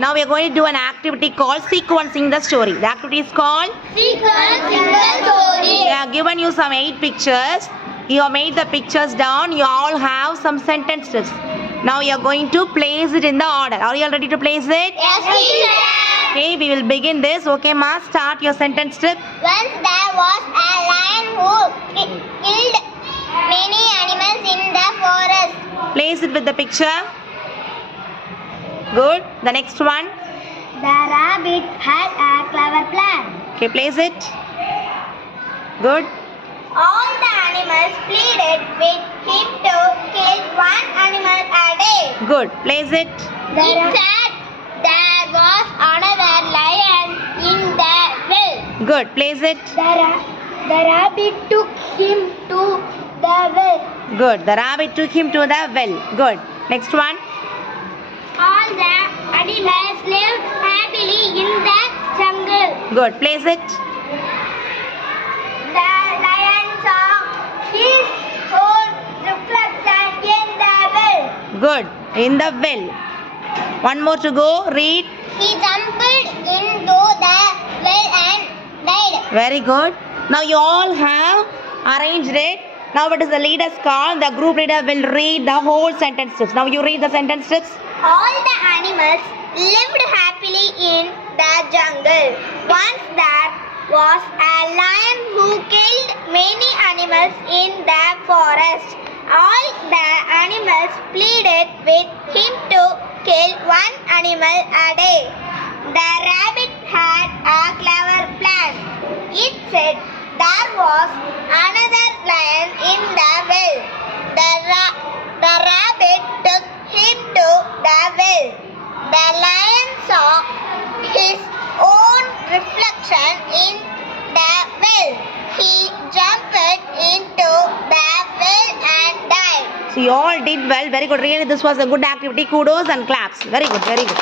Now we are going to do an activity called sequencing the story. The activity is called Sequencing the story. They have given you some 8 pictures. You have made the pictures down. You all have some sentences. Now you are going to place it in the order. Are you all ready to place it? Yes, teacher. Okay, we will begin this. Okay, ma, start your sentence strip. Once there was a lion who killed many animals in the forest. Place it with the picture. Good. The next one. The rabbit had a clever plan. Okay, place it. Good. All the animals pleaded with him to kill one animal a day. Good. Place it. It said there was another lion in the well. Good. Place it. The rabbit took him to the well. Good. The rabbit took him to the well. Good. Next one. All the animals lived happily in the jungle. Good. Place it. The lion saw his own reflection in the well. Good. In the well. One more to go. Read. He jumped into the well and died. Very good. Now you all have arranged it. Now what is the leader's call? The group leader will read the whole sentence strips. Now you read the sentence strips. All the animals lived happily in the jungle. Once there was a lion who killed many animals in the forest. All the animals pleaded with him to kill one animal a day. The rabbit had a clever plan. It said there was another lion in the well. The rabbit took him to the well. The lion saw his own reflection in the well. He jumped into the well and died. So you all did well. Very good. Really, this was a good activity. Kudos and claps. Very good. Very good.